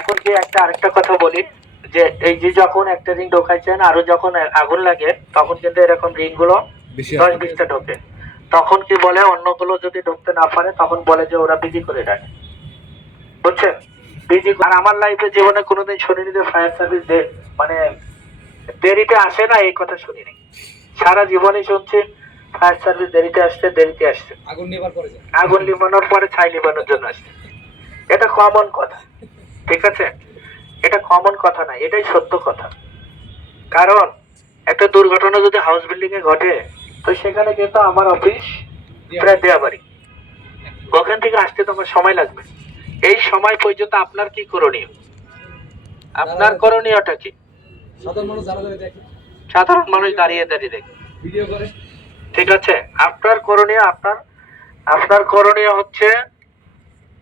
এখন কি একটা আরেকটা কথা বলি, যে এই যে যখন একটা রিং ঢোকাইছেন আরো যখন আগুন লাগে তখন কিন্তু এরকম রিং গুলো 10-20টা ঢোকে। তখন কি বলে, অন্যগুলো যদি ঢুকতে না পারে তখন বলে যে ওরা বিজি করে রাখে, বুঝছেন? বিজি। আর আমার লাইফে জীবনে কোনোদিন শুনিনি যে ফায়ার সার্ভিস মানে দেরিতে আসে না, এই কথা শুনিনি। সারা জীবনই শুনছি ফায়ার সার্ভিস দেরিতে আসছে, দেরিতে আসছে। আগুন নিভানোর পরে ছাই নিভানোর জন্য আসছে। এটা কমন কথা, ঠিক আছে? এটা কমন কথা না, এটাই সত্য কথা। কারণ একটা দুর্ঘটনা যদি হাউস বিল্ডিং এ ঘটে, তো সেখানে কিন্তু আমার অফিস প্রায় দেয়াবাড়ি, ওখান থেকে আসতে তোমার সময় লাগবে। এই সময় পর্যন্ত আপনার কি করণীয়? আপনার করণীয়টা কি? সাধারণ মানুষ দাঁড়িয়ে দাঁড়িয়ে দেখে, ঠিক আছে? আপনার করণীয়, আপনার করণীয় হচ্ছে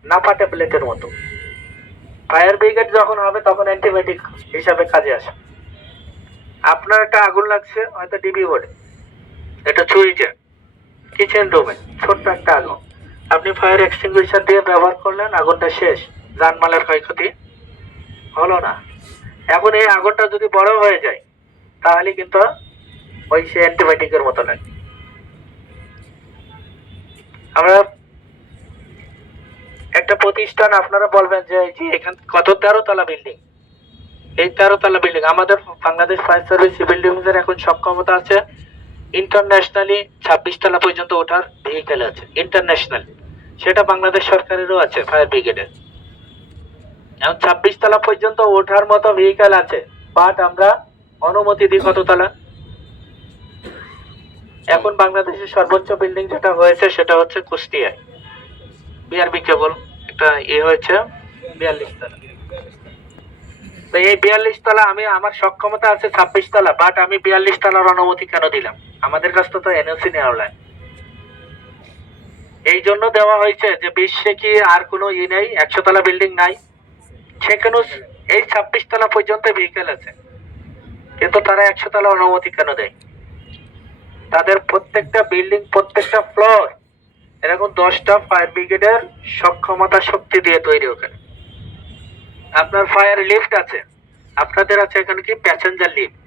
নাপা ট্যাবলেটের মতো। ফায়ার ব্রিগেড যখন হবে তখন অ্যান্টিবায়োটিক হিসাবে কাজে আসে। আপনার একটা আগুন লাগছে হয়তো ডিবি বোর্ডে, এটা সুইচে, কিচেন রুমে ছোট্ট একটা আগুন, আপনি ফায়ার এক্সটিংগুইশার দিয়ে ব্যবহার করলেন, আগুনটা শেষ, জানমালের ক্ষয়ক্ষতি হলো না। এখন এই আগুনটা যদি বড় হয়ে যায় তাহলে কিন্তু ওই সে অ্যান্টিবায়োটিকের মতো লাগে। আমরা একটা প্রতিষ্ঠান, আপনারা বলবেন যে এখান কত 13 তলা বিল্ডিং, এই 13 তলা বিল্ডিং আমাদের বাংলাদেশ ফায়ার সার্ভিস সিভিল ডিফেন্সের এখন সক্ষমতা আছে ইন্টারন্যাশনালি 26 তলা পর্যন্ত ওঠার ভেহিকেল আছে ইন্টারন্যাশনাল, সেটা বাংলাদেশ সরকারেরও আছে ফায়ার ব্রিগেডের। এখন 26 তলা পর্যন্ত ওঠার মতো ভেহিকেল আছে, বাট আমরা অনুমতি দিই কত তলা? এখন বাংলাদেশের সর্বোচ্চ বিল্ডিং যেটা হয়েছে সেটা হচ্ছে কুষ্টিয়ায়, বিআরবি কেবল একটা হয়েছে 42 তলা। তো এই 42 তলা, আমি আমার সক্ষমতা আছে 26 তলা, বাট আমি 42 তলার অনুমতি কেন দিলাম? আমাদের কাছ তো এনওসি নেওয়া হয়। এই জন্য দেওয়া হয়েছে যে বিশ্বে কি আর কোনো নেই, 100 তলা বিল্ডিং নাই, সেখানে এই 26 তলা পর্যন্ত ভেহিকেল আছে, কিন্তু তারা 100 তলা অনুমতি কেন দেয়? তাদের প্রত্যেকটা বিল্ডিং, প্রত্যেকটা ফ্লোর এরকম 10টা ফায়ার ব্রিগেডের সক্ষমতা শক্তি দিয়ে তৈরি। ওখানে আপনার ফায়ার লিফট আছে, আপনাদের আছে এখানে কি প্যাসেঞ্জার লিফট,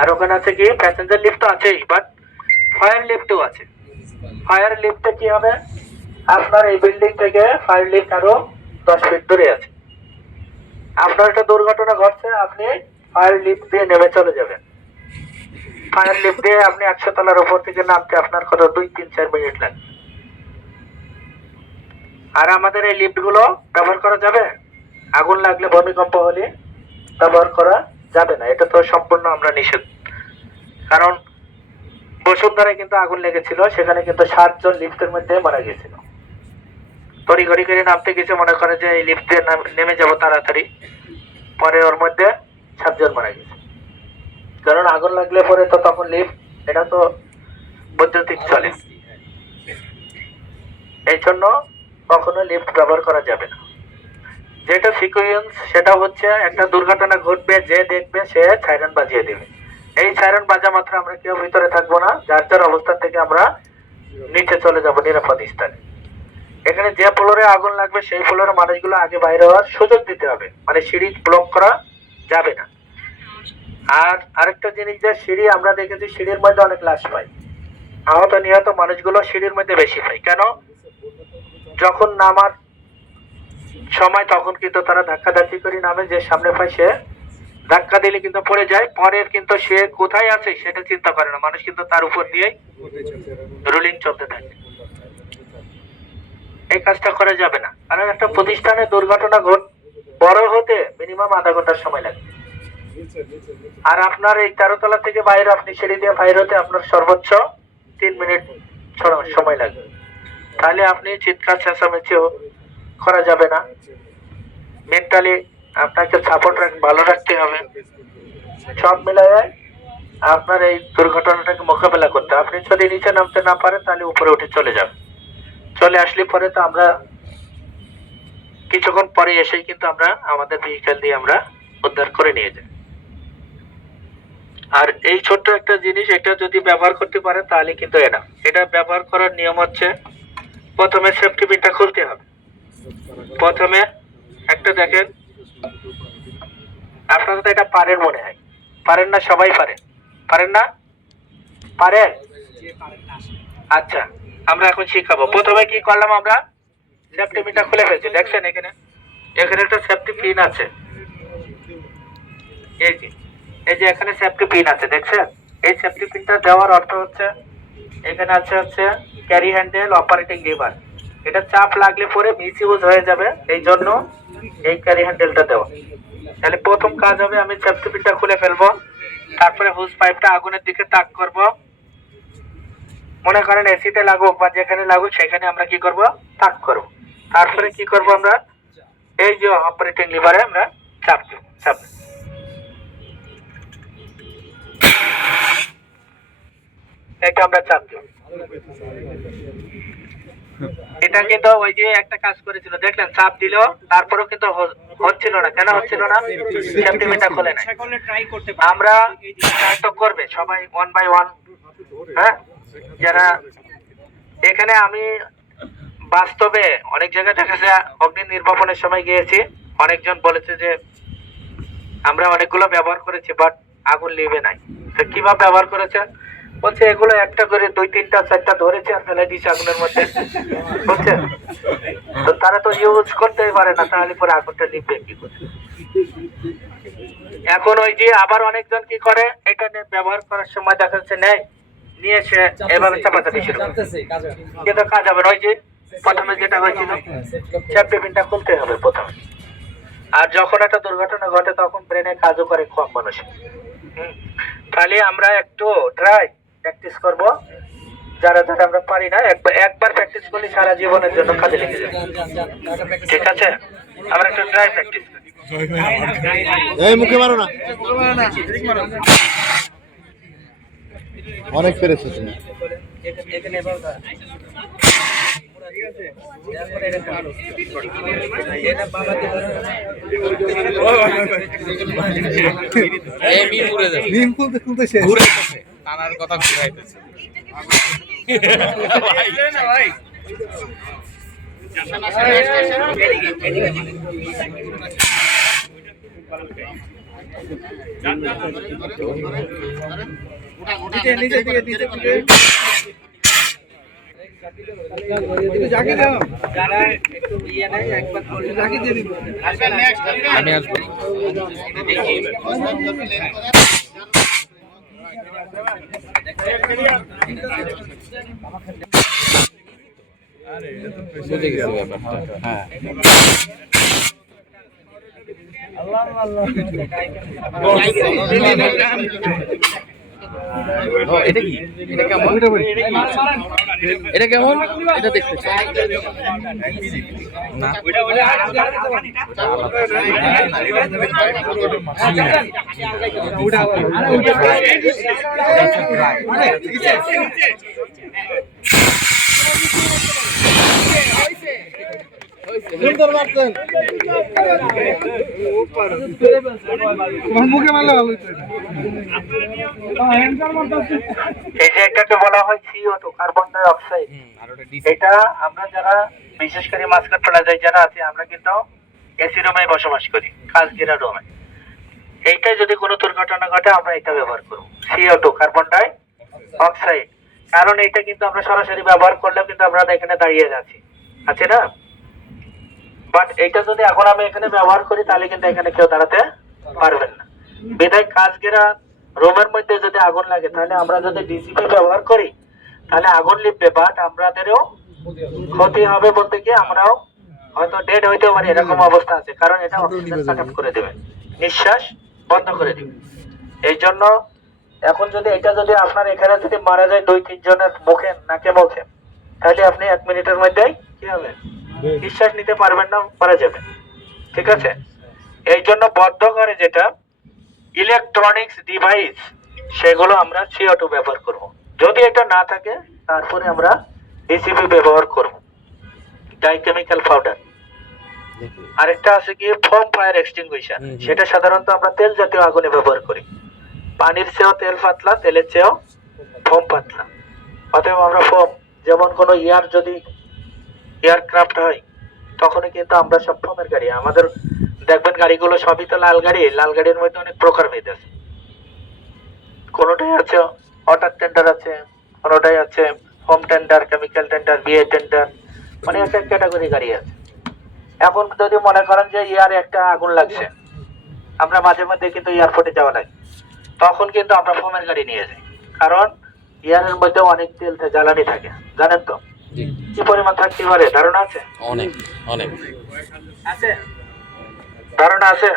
আর ওখানে আছে কি প্যাসেঞ্জার লিফট তো আছেই, বাট ফায়ার লিফটও আছে। ফায়ার লিফটে কি হবে, আপনার এই বিল্ডিং থেকে ফায়ার লিফট আরো 10 ফিট দূরে আছে। আপনার একটা দুর্ঘটনা ঘটছে, আপনি ফায়ার লিফট দিয়ে নেমে চলে যাবেন। ফায়ার লিফট দিয়ে আপনি 100 তলার উপর থেকে নামতে আপনার কত 2-3-4 মিনিট লাগে। আর আমাদের এই লিফট গুলো ব্যবহার করা যাবে? আগুন লাগলে, ভূমিকম্প হলে ব্যবহার করা যাবে না, এটা তো সম্পূর্ণ আমরা নিষেধ। কারণ বসুন্ধরায় কিন্তু আগুন লেগেছিল, সেখানে কিন্তু 7 জন লিফটের মধ্যে মারা গেছিল। তড়িঘড়ি করে নামতে গেছে, মনে করে যে এই লিফটে নেমে যাব তাড়াতাড়ি, পরে ওর মধ্যে 7 জন মারা গেছে। কারণ আগুন লাগলে পরে তো তখন লিফট, এটা তো বৈদ্যুতিক চলে, এই জন্য কখনো লিফট ব্যবহার করা যাবে না। যেটা সিকুয়েন্স, সেটা হচ্ছে একটা দুর্ঘটনা ঘটবে, যে দেখবে সে সাইরেন বাজিয়ে দেবে। এই সাইরেন বাজা মাত্র আমরা কেউ ভিতরে থাকবো না, যার যার অবস্থান থেকে আমরা নিচে চলে যাব নিরাপদ স্থানে। এখানে যে ফ্লোরে আগুন লাগবে সেই ফ্লোরে মানুষগুলো আগে বাইরে হওয়ার সুযোগ দিতে হবে, মানে সিঁড়ি ব্লক করা যাবে না। আর আরেকটা জিনিস, যে সিঁড়ি আমরা দেখেছি সিঁড়ির মধ্যে অনেক লাশ পাই, আহত নিহত মানুষগুলো সিঁড়ির মধ্যে বেশি পাই। কেন? যখন নামার সময় তখন কিন্তু তারা ধাক্কাধাক্কি করে নামে, যে সামনে পায় সে ধাক্কা দিলে কিন্তু পড়ে যায়, পরের কিন্তু সে কোথায় আছে সেটা চিন্তা করে না, মানুষ কিন্তু তার উপর দিয়েই রুলিং চলতে থাকে। এই কাজটা করা যাবে না, কারণ একটা প্রতিষ্ঠানে দুর্ঘটনা বড় হতে মিনিমাম আধা ঘন্টার সময় লাগে। আর আপনার এই 13 তলা থেকে বাইরে আপনি সিঁড়ি দিয়ে বাইরে হতে আপনার সর্বোচ্চ 3 মিনিট সময় লাগবে। তাহলে আপনি চিৎকার চেঁচামেচিও করা যাবে না, মেন্টালি আপনাকে সাপোর্ট ভালো রাখতে হবে। সব মিলায় আপনার এই দুর্ঘটনাটাকে মোকাবেলা করতে, আপনি যদি নিচে নামতে না পারেন তাহলে উপরে উঠে চলে যান। চলে আসলে পরে তো আমরা কিছুক্ষণ পরে এসেই কিন্তু আমরা আমাদের ভেহিকেল দিয়ে আমরা উদ্ধার করে নিয়ে যাই। আর এই ছোট্ট একটা জিনিস, এটা যদি ব্যবহার করতে পারেন তাহলে কিন্তু এটা ব্যবহার করার নিয়ম হচ্ছে, প্রথমে সেফটি পিনটা খুলতে হবে। প্রথমে একটা দেখেন আপনারা তো এটা পারেন মনে হয়, পারেন না? সবাই পারেন না? পারেন? আচ্ছা, আমরা এখন শিখাবো। প্রথমে কি করলাম, আমরা সেফটি পিনটা খুলে ফেলছি। দেখছেন এখানে একটা সেফটি পিন আছে, এই যে এখানে সেফটি পিন আছে, দেখছেন? এই সেফটি পিনটা দেওয়ার অর্থ হচ্ছে এখানে হচ্ছে ক্যারি হ্যান্ডেল, অপারেটিং লিভার। এটা চাপ লাগলে পরে মিস ইউজ হয়ে যাবে, এই জন্য এই ক্যারি হ্যান্ডেলটা দেওয়া। তাহলে প্রথম কাজ হবে, আমি সেফটি পিনটা খুলে ফেলবো, তারপরে হুজ পাইপটা আগুনের দিকে তাক করব। মনে করেন এসিতে লাগুক বা যেখানে লাগুক সেখানে আমরা কি করব, তাক করব। তারপরে কি করব, আমরা এই যে অপারেটিং লিভারে আমরা চাপ দেব। এটা আমরা চাপ দেব। এটা কিন্তু ওই যে একটা কাজ করেছিল, দেখলেন? চাপ দিল, তারপরেও কিন্তু হচ্ছিল না। কেন হচ্ছিল না? সেফটি পিনটা খোলে না। আমরা ট্রাই তো করবে সবাই, 1 বাই 1। হ্যাঁ, যারা এখানে, আমি বাস্তবে অনেক জায়গায় দেখা যায়, অগ্নি নির্বাপনের সময় গিয়েছি, অনেকজন বলেছে যে আমরা অনেকগুলো ব্যবহার করেছি বাট আগুন লিভে নাই। তো কিভাবে ব্যবহার করেছে? বলছে এগুলো একটা করে 2, 3, 4টা ধরেছে আর ফেলে দিয়েছে আগুনের মধ্যে, বুঝছেন? তো তারা তো ইউজ করতেই পারে না, তাহলে পরে আগুনটা লিখবে কি করে? এখন ওই যে আবার অনেকজন কি করে, এটা ব্যবহার করার সময় দেখা যাচ্ছে নিয়ে এসে এভাবে চাপাচাপি শুরু করে, কিন্তু কাজ হবে না। ওই যে প্রথমে যেটা হয়েছিল, সেফটি পিনটা খুলতে হবে প্রথমে। আর যখন একটা দুর্ঘটনা ঘটে তখন ব্রেনে কাজও করে কম মানুষের। তাহলে আমরা একটু প্র্যাকটিস করব, যারা আমরা পারি না, একবার প্র্যাকটিস করলে সারা জীবনের জন্য কাজে লেগে যাবে। ঠিক আছে, আমরা একটু প্র্যাকটিস করি। এই মুখে মারো না, অনেক পেরেছে তুমি। কথা ঘুরাইতেছে আমি আসবো। বুঝে গেছি ব্যাপারটা। হ্যাঁ, এটা কি? এটা কেমন? এটা কেমন? এটা দেখতে চাই না। সুন্দর মারছেন, মুখে মারলে ভালো হইতো। এই যে এটাকে বলা হয় CO2, কার্বন ডাই অক্সাইড। এটা আমরা যারা বিশেষ করে মাঝখান প্লাজায় যারা আছি, আমরা কিন্তু এসি রুমে বসবাস করি, কাজগিরা রুমে। এইটাই যদি কোনো দুর্ঘটনা ঘটে আমরা এটা ব্যবহার করব, CO2, কার্বন ডাই অক্সাইড। কারণ এটা কিন্তু আমরা সরাসরি ব্যবহার করলেও কিন্তু আমরা এখানে দাঁড়িয়ে যাচ্ছি, আছে না? বাট এটা যদি এখন আমি এখানে ব্যবহার করি তাহলে কিন্তু এখানে কেউ দাঁড়াতে পারবেন না। বিধায় কাজগিরা রুমের মধ্যে যদি আগুন লাগে, তাহলে আমরা যদি ডিসিপি ব্যবহার করি তাহলে আগুন লিখবে, বাট আমাদেরও ক্ষতি হবে। বলতে কি, আমরাও হয়তো ডেড হইতে পারি, এরকম অবস্থা আছে। কারণ এটা অক্সিজেন কাট অফ করে দেবে, নিঃশ্বাস বন্ধ করে দেবে। এই জন্য এখন যদি এটা যদি আপনার এখানে যদি মারা যায় 2-3 জনের মুখে, নাকে মুখে, তাহলে আপনি 1 মিনিটের মধ্যেই কি হবে, নিঃশ্বাস নিতে পারবেন না, মারা যাবে। ঠিক আছে, এই জন্য বদ্ধ করে যেটা ইলেকট্রনিক্স ডিভাইস, সেগুলো আমরা CO2 ব্যবহার করব। যদি এটা না থাকে তারপরে আমরা DCP ব্যবহার করব, ডাইকেমিক্যাল পাউডার। আরেকটা আছে কি, ফোম ফায়ার এক্সটিংগুইশার। সেটা সাধারণত আমরা তেল জাতীয় আগুনে ব্যবহার করি। পানির চেয়েও তেল পাতলা, তেলের চেয়েও ফোম পাতলা। অতএব আমরা ফোম, যেমন কোনো যদি এয়ারক্রাফট হয়, তখনই কিন্তু আমরা সব ফোমের গাড়ি, আমাদের দেখবেন গাড়িগুলো সবই তো লাল গাড়ি, লাল গাড়ির মধ্যে অনেক প্রকারভেদ আছে। কোনোটাই আছে ওয়াটার টেন্ডার আছে, কোনোটাই আছে home tender, chemical tender, BA tender, মানে এক এক ক্যাটাগরি গাড়ি আছে। এখন যদি মনে করেন যে ইয়ার একটা আগুন লাগছে, আমরা মাঝে মধ্যে কিন্তু এয়ারপোর্টে যাওয়া লাগে, তখন কিন্তু আমরা ফোমের গাড়ি নিয়ে যাই, কারণ ইয়ারের মধ্যে অনেক তেল জ্বালানি থাকে, জানেন তো জি, কি পরিমাণ থাকতে পারে, ধারণা আছে? অনেক অনেক আছে, ধারণা আছে?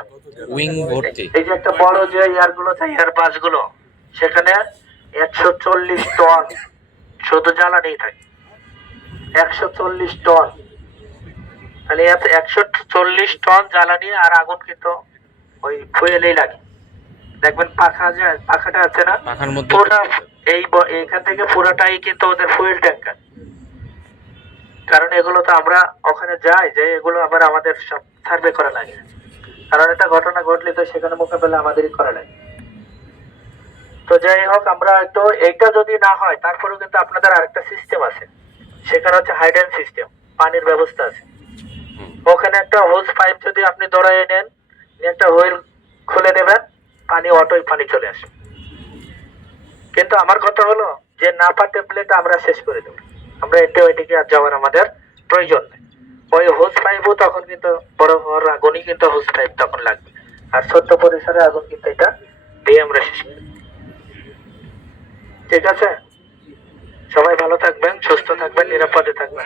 উইং ভর্তি। এই যে একটা বড় যে ইয়ার গুলো থাকে, ইয়ার বাস গুলো, সেখানে 140 টন শুধু জ্বালানি থাকে, 140 টন। তাহলে 140 টন জ্বালানি আর আগুন কিন্তু ওই ফুয়েলেই লাগে। দেখবেন পাখা, যে পাখাটা আছে না, পাখার মধ্যে পুরো এইখান থেকে পুরোটাই কিন্তু ওদের ফুয়েল ট্যাঙ্কার। কারণ এগুলো তো আমরা ওখানে যাই, যে এগুলো আবার আমাদের সব সার্ভে করা লাগে, কারণ একটা ঘটনা ঘটলে তো সেখানে মোকাবেলা আমাদেরই করা লাগে। তো যাই হোক, আমরা তো এইটা যদি না হয়, তারপরেও কিন্তু আপনাদের আরেকটা সিস্টেম আছে, সেখানে হচ্ছে হাইডেন সিস্টেম, পানির ব্যবস্থা আছে। ওখানে একটা হোজ পাইপ যদি আপনি ধরায় নেন, একটা হুইল খুলে দেবেন, পানি অটোই পানি চলে আসে। কিন্তু আমার কথা হলো যে নাপা টেমপ্লেট আমরা শেষ করে দেবো, আমরা এতে ওইদিকে আর যাওয়ার আমাদের প্রয়োজন নেই। ওই হোজ পাইপও তখন কিন্তু বড় হওয়ার আগুনই কিন্তু হোজ পাইপ তখন লাগবে, আর ছোট্ট পরিসরে আগুন কিন্তু এটা দিয়ে আমরা শেষ করি। ঠিক আছে, সবাই ভালো থাকবেন, সুস্থ থাকবেন, নিরাপদে থাকবেন।